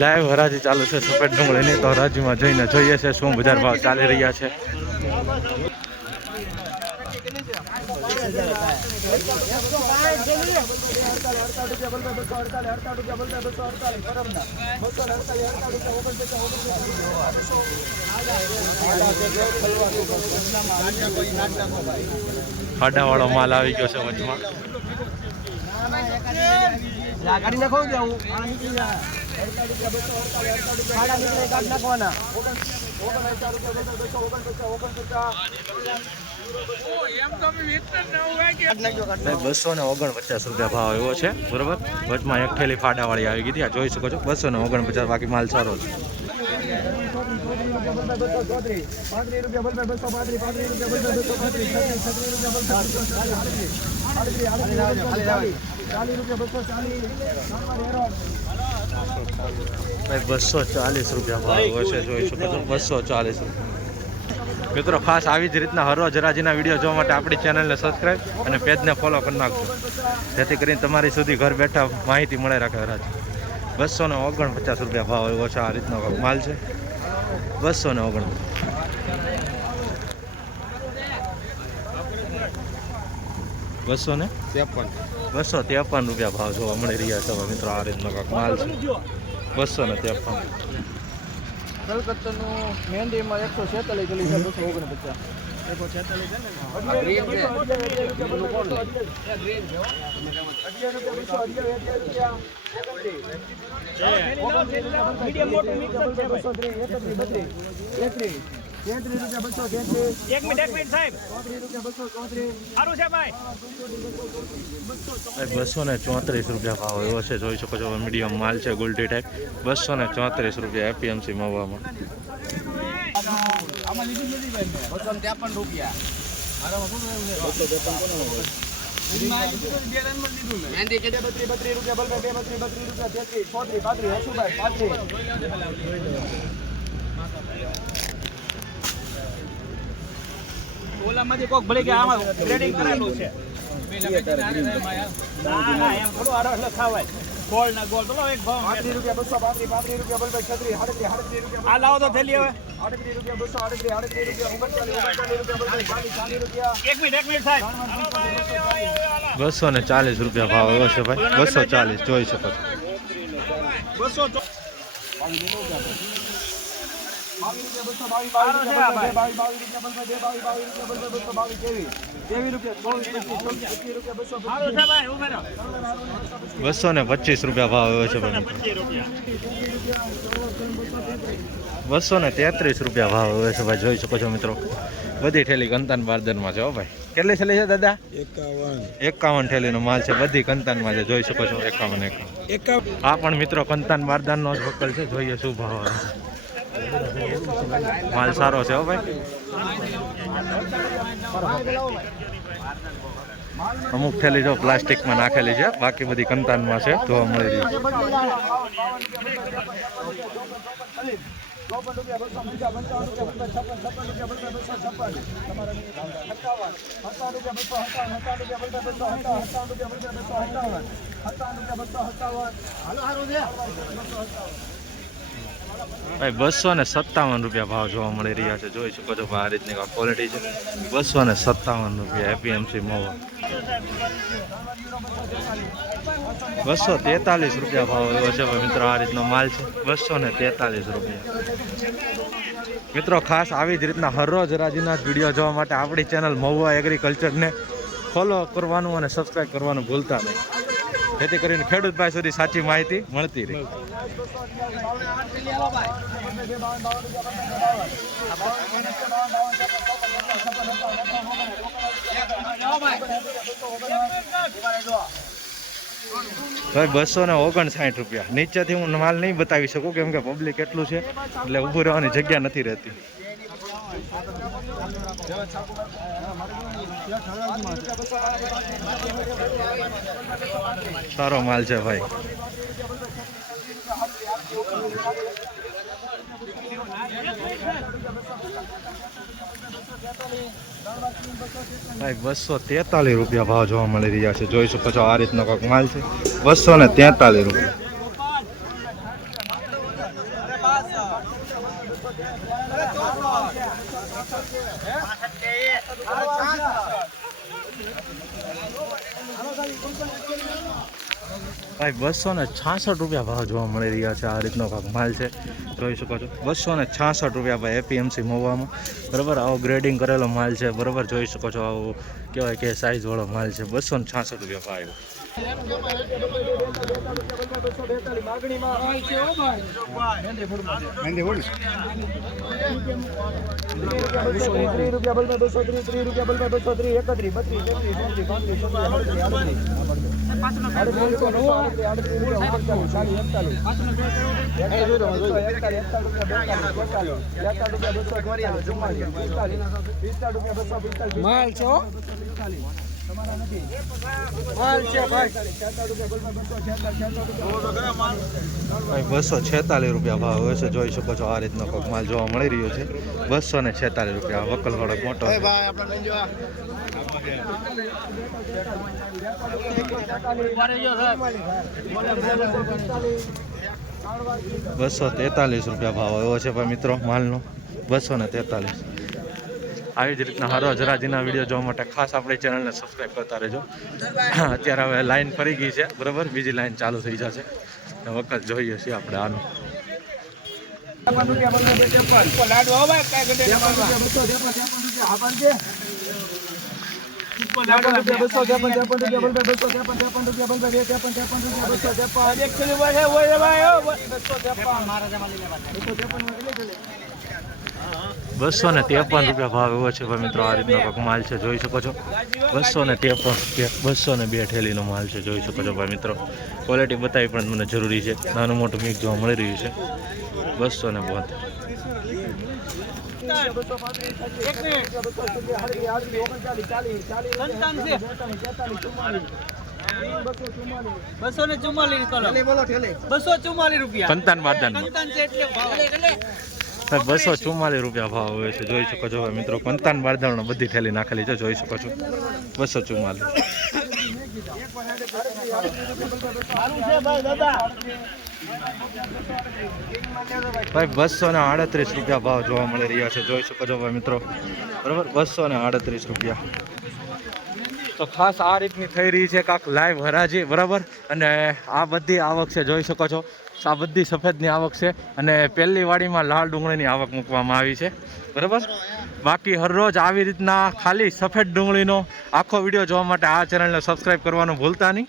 Live હરાજી ચાલુ છે સફેદ ડુંગળીની, તો હરાજીમાં જઈને જોઈએ છે શું બજાર ભાવ ચાલી રહ્યા છે। ખાડાવાળો માલ આવી ગયો છે વચમાં। ગાડી નાખો જાઉં ₹249 ભાવ એવો છે બરોબર। વચમાં એક થેલી ફાડાવાળી આવી ગઈ, આ જોઈ શકો છો। 249, બાકી માલ સારો છે। ₹240 ભાવ હશે, જોઈ શકો છો। 240 મિત્રો, ખાસ આવી જ રીતના હરરોજ હરાજીના વિડીયો જોવા માટે આપણી ચેનલને સબસ્ક્રાઈબ અને પેજને ફોલો કરી નાખજો, જેથી કરીને તમારી સુધી ઘર બેઠા માહિતી મળે રાખે હરાજી। ₹249 ભાવ એવો છે, આ રીતનો માલ છે। 249 ₹253 ભાવ જોવા મળી રહ્યા છે મિત્રો, આ રીતનો માલ છે। 253 કલકત્તાનું મહેંદીમાં 146 ગલી છે 249 ₹234 ભાવ એવો છે, જોઈ શકો છો। મીડિયમ માલ છે, ગોલ્ડી ટાઈપ। ₹234 એપીએમસી મહુવામાં। ઓલામાંથી કોક ભલે કે આમાં ટ્રેડિંગ કરેલું છે ના એમ થોડું આરો એટલે ખાવાય ગોળ ના ગોળ બોલો એક ભાવ ₹235 ₹235 આ લાવો તો થેલી હવે ₹38 એક મિનિટ સાહેબ ₹240 ભાવ એવો છે ભાઈ। 240 જોઈ શકો છો। 200 ₹225 ભાવ એવો છે ભાઈ। ₹233 ભાવ એવો છે ભાઈ, જોઈ શકો છો મિત્રો। બધી થેલી કંતાન બારદાનમાં છે હો ભાઈ। કેટલી થેલી છે દાદા? 51 થેલીનો માલ છે, બધી કંતાનમાં છે, જોઈ શકો છો। 51 આ પણ મિત્રો કંતાન બારદાનનો જ વકલ છે, જોઈએ શું ભાવ આવે છે। માલ સારો છે હો ભાઈ। અમુક થેલી જો પ્લાસ્ટિકમાં નાખેલી છે, બાકી બધી કંતાનમાં છે, જોવા મળી રહી છે। ભાઈ ₹257 ભાવ જોવા મળી રહ્યા છે, જોઈ શકો છો। આ રીતની ક્વોલિટી છે। ₹257 એપીએમસી મહુવા। ₹243 ભાવ એવો છે મિત્રો, આ રીતનો માલ છે। ₹243 મિત્રો, ખાસ આવી જ રીતના હરરોજ હરાજીના વિડીયો જોવા માટે આપણી ચેનલ મહુવા એગ્રીકલ્ચરને ફોલો કરવાનું અને સબસ્ક્રાઈબ કરવાનું ભૂલતા નહીં, જેથી કરીને ખેડૂત ભાઈ સુધી સાચી માહિતી મળતી રહે। ભાઈ ₹259 નીચેથી હું માલ નહીં બતાવી શકું, કેમ કે પબ્લિક એટલું છે એટલે ઊભું રહેવાની જગ્યા નથી રહેતી। સારો માલ છે ભાઈ। ભાઈ ₹243 ભાવ જોવા મળી રહ્યા છે, જોઈ શકો છો। આ રીતનો કોઈક માલ છે। ₹243। ભાઈ 266 રૂપિયા ભાવ જોવા મળી રહ્યા છે. આ રીતનો ભાગ માલ છે, જોઈ શકો છો. 266 રૂપિયા ભાઈ એપીએમસી મહુવામાં. બરાબર, આવો ગ્રેડિંગ કરેલો માલ છે. બરાબર, જોઈ શકો છો. આવો કહેવાય કે સાઇઝવાળો માલ છે. 266 રૂપિયા ભાવ. માલ છે ભાઈ 246 રૂપિયા ભાવ હોય છે. જોઈ શકો છો. આ રીતનો કોક માલ જોવા મળી રહ્યો છે. 246 રૂપિયા. વકલવાળો મોટો છે. 243 રૂપિયા ભાવ આવ્યો છે ભાઈ મિત્રો માલનો. 243. આવી જ રીતના હરો હરાજીના વિડીયો જોવા માટે ખાસ આપણી ચેનલને સબસ્ક્રાઈબ કરતા રહેજો. અત્યારે હવે લાઈન ફરી ગઈ છે. બરાબર, બીજી લાઈન ચાલુ થઈ જશે. વખત જોઈએ છીએ આપણે આનું. બસો ને 53 રૂપિયા ભાવ એવો છે ભાઈ મિત્રો. આ રીતનો કંઈક માલ છે, જોઈ શકો છો. 253 રૂપિયા. 202 ઠેલીનો માલ છે, જોઈ શકો છો ભાઈ મિત્રો. ક્વોલિટી બતાવી પણ મને જરૂરી છે. નાનું મોટું મિક્સ જોવા મળી રહ્યું છે. 272. કંતાન બારદાન 244 રૂપિયા ભાવ હોય છે, જોઈ શકો છો મિત્રો. કંતાન બારદાણ બધી ઠેલી નાખેલી છે, જોઈ શકો છો. 244. ભાઈ 238 રૂપિયા ભાવ જોવા મળી રહ્યા છે, જોઈ શકો છો ભાઈ મિત્રો. બરાબર, 238 રૂપિયા. તો ખાસ આ રીતની થઈ રહી છે કાંક લાઈવ હરાજી. બરાબર, અને આ બધી આવક છે, જોઈ શકો છો. આ બધી સફેદની આવક છે અને પહેલી વાડીમાં લાલ ડુંગળીની આવક મૂકવામાં આવી છે. બરાબર, બાકી હરરોજ આવી રીતના ખાલી સફેદ ડુંગળીનો આખો વિડીયો જોવા માટે આ ચેનલને સબસ્ક્રાઈબ કરવાનું ભૂલતા નહીં.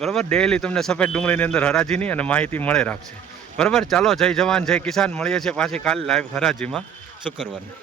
બરાબર, ડેઈલી તમને સફેદ ડુંગળીની અંદર હરાજીની અને માહિતી મળે રાખશે. બરાબર, ચાલો, જય જવાન જય કિસાન. મળીએ છીએ પાછી કાલે લાઈવ હરાજીમાં શુક્રવારની.